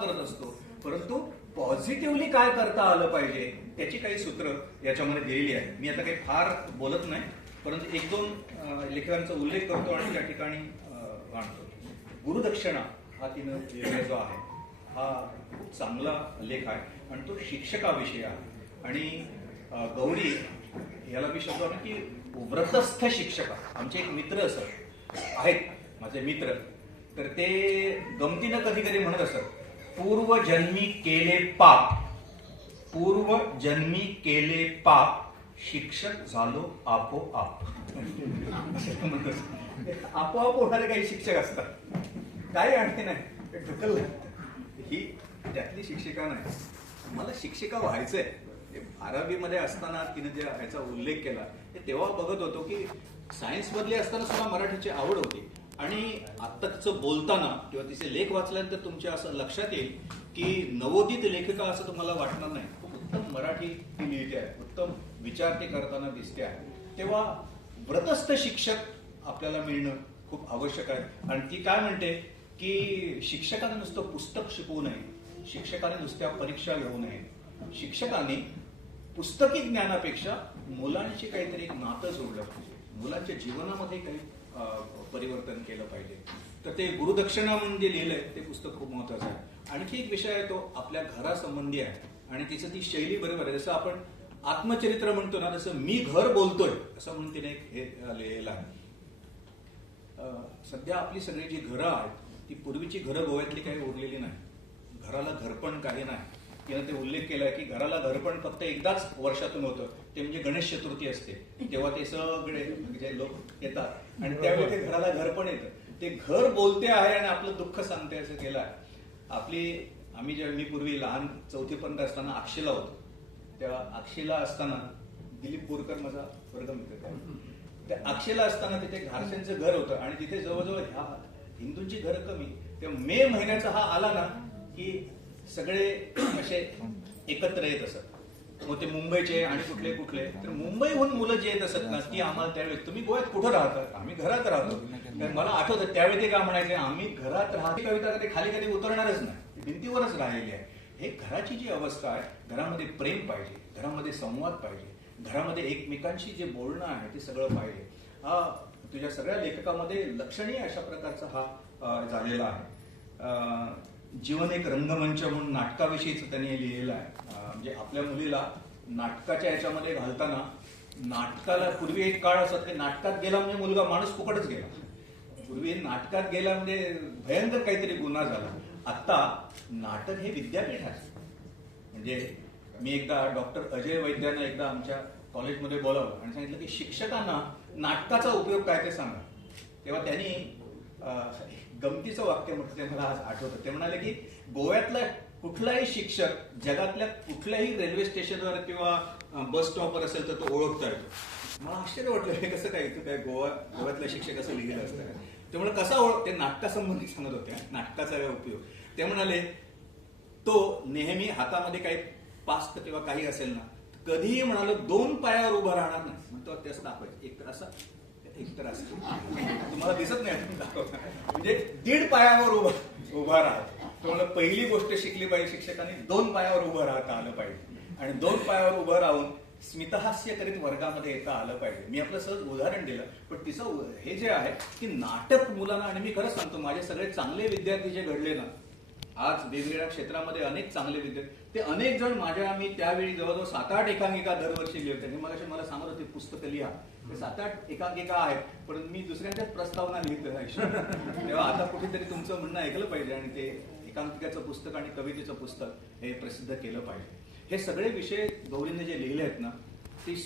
करत असतो, परंतु पॉझिटिव्हली काय करता आलं पाहिजे त्याची काही सूत्र याच्यामध्ये दिलेली आहे. मी आता काही फार बोलत नाही, परंतु एक दोन लेखकांचा उल्लेख करतो आणि त्या ठिकाणी मांडतो. गुरुदक्षिणा हा तिनं लिहिलेला जो आहे हा खूप चांगला लेख आहे आणि तो शिक्षकाविषयी आहे. आणि गौरी याला मी शब्द आहे की व्रतस्थ शिक्षक. आमचे एक मित्र असत आहेत, माझे मित्र, तर ते गमतीनं कधी कधी म्हणत असत, पूर्वजन्मी केले पाप, पूर्वजन्मी केले पाप, शिक्षक झालो आपोआप. आपोआप होणारे काही शिक्षक असतात, काही आणखी नाही, ढकल लागतं. ही त्यातली शिक्षिका नाही. मला शिक्षिका व्हायचंय. 12वी असताना तिने जे याचा उल्लेख केला ते तेव्हा बघत होतो की सायन्स मधली असताना सुद्धा मराठीची आवड होती. आणि आता तिचं बोलताना किंवा तिचे लेख वाचल्यानंतर तुमच्या असं लक्षात येईल की नवोदित लेखिका असं तुम्हाला वाटणार नाही. खूप उत्तम मराठी ती लिहिते आहे, उत्तम विचार ते करताना दिसते आहे. तेव्हा व्रतस्थ शिक्षक आपल्याला मिळणं खूप आवश्यक आहे. आणि ती काय म्हणते की शिक्षकाने नुसतं पुस्तक शिकवू नये, शिक्षकाने नुसत्या परीक्षा घेऊ नये, शिक्षकाने पुस्तकी ज्ञानापेक्षा मुलांशी काहीतरी एक नातं जोडलं पाहिजे, मुलांच्या जीवनामध्ये काही परिवर्तन केलं पाहिजे. तर ते गुरुदक्षिणा म्हणून जे लिहिलंय ते पुस्तक खूप महत्वाचं आहे. आणखी एक विषय आहे तो आपल्या घरासंबंधी आहे आणि तिचं ती शैली बरोबर आहे. जसं आपण आत्मचरित्र म्हणतो ना, तसं मी घर बोलतोय असं म्हणून तिने एक हे लिहिलेलं आहे. सध्या आपली सगळी जी घरं आहेत ती पूर्वीची घरं गोव्यातली काही उरलेली नाही. घराला घरपण काही नाही. तिने ते उल्लेख केलाय की घराला घरपण फक्त एकदाच वर्षातून होतं, ते म्हणजे गणेश चतुर्थी असते. तेव्हा ते सगळे जे लोक येतात आणि त्यावेळी ते घराला घरपण येतं. ते घर बोलते आहे आणि आपलं दुःख सांगते असं केलं आहे. आम्ही जेव्हा मी पूर्वी लहान 4थीपर्यंत असताना अक्षीला होतो, तेव्हा अक्षीला असताना दिलीप बोरकर माझा वर्गमित्र, त्या अक्षीला असताना तिथे घारसेंचं घर होतं आणि तिथे जवळजवळ ह्या हिंदूंची घरं कमी. तेव्हा मे महिन्याचा हा आला ना की सगळे असे एकत्र येत असत. मग ते मुंबईचे आणि कुठले कुठले, तर मुंबईहून मुलं जे येत असत ना ती आम्हाला त्यावेळी, तुम्ही गोव्यात कुठं राहतात? आम्ही घरात राहतो. मला आठवतं त्यावेळी ते काय म्हणायचे, आम्ही घरात राहतो. कविता कधी खाली कधी उतरणारच नाही, भिंतीवरच राहिलेली आहे. हे घराची जी अवस्था आहे, घरामध्ये प्रेम पाहिजे, घरामध्ये संवाद पाहिजे, घरामध्ये एकमेकांशी जे बोलणं आहे ते सगळं पाहिजे. हा तुझ्या सगळ्या लेखकामध्ये लक्षणीय अशा प्रकारचा हा झालेला आहे. जीवन एक रंगमंच म्हणून नाटकाविषयीच त्यांनी लिहिलेलं आहे. म्हणजे आपल्या मुलीला नाटकाच्या याच्यामध्ये घालताना, नाटकाला पूर्वी एक काळ असत की नाटकात गेला म्हणजे मुलगा माणूस फुकटच गेला. पूर्वी नाटकात गेला म्हणजे भयंकर काहीतरी गुन्हा झाला. आता नाटक हे विद्यापीठ आहे. म्हणजे मी एकदा डॉक्टर अजय वैद्यांना एकदा आमच्या कॉलेजमध्ये बोलावलं आणि सांगितलं की शिक्षकांना नाटकाचा उपयोग काय ते सांगा. तेव्हा त्यांनी गमतीचं वाक्य म्हटलं, ते मला आज आठवतं. ते म्हणाले की गोव्यातला कुठलाही शिक्षक जगातल्या कुठल्याही रेल्वे स्टेशनवर किंवा बस स्टॉपवर असेल तर तो ओळखता येतो. मला आश्चर्य वाटलं, हे कसं काय, इथं काय गोव्यातला शिक्षक असं लिहिलं असतं का? त्यामुळे कसा ते नाटकासंबंधी सांगत होते, नाटकाचा उपयोग. ते म्हणाले तो नेहमी हातामध्ये काही पास्त किंवा काही असेल ना, कधीही म्हणालो 2 पायावर उभं राहणार नाही. म्हणतो तेच दाखवायचं, एक तर असं एक तर असं. तुम्हाला दिसत नाही म्हणजे 1.5 पायावर उभा राहत. तुम्हाला पहिली गोष्ट शिकली पाहिजे, शिक्षकांनी 2 पायावर उभं राहता आलं पाहिजे आणि 2 पायावर उभं राहून स्मितहास्य करीत वर्गामध्ये येता आलं पाहिजे. मी आपलं सहज उदाहरण दिलं, पण तिचं हे जे आहे की नाटक मुलांना, आणि मी खरंच सांगतो माझे सगळे चांगले विद्यार्थी जे घडले ना आज वेगवेगळ्या क्षेत्रामध्ये, अनेक चांगले विद्यार्थी, ते अनेक जण मी त्यावेळी जवळजवळ 7-8 एकांकिका दरवर्षी लिहितो. त्यांनी मला सांगत होते पुस्तकं लिहा. 7-8 एकांकिका आहेत, पण मी दुसऱ्यांच्याच प्रस्तावना लिहितो नाही. तेव्हा आता कुठेतरी तुमचं म्हणणं ऐकलं पाहिजे आणि ते एकांकिकाचं पुस्तक आणि कवितेचं पुस्तक हे प्रसिद्ध केलं पाहिजे. हे सगळे विषय गौरीने जे लिहिले आहेत ना, ते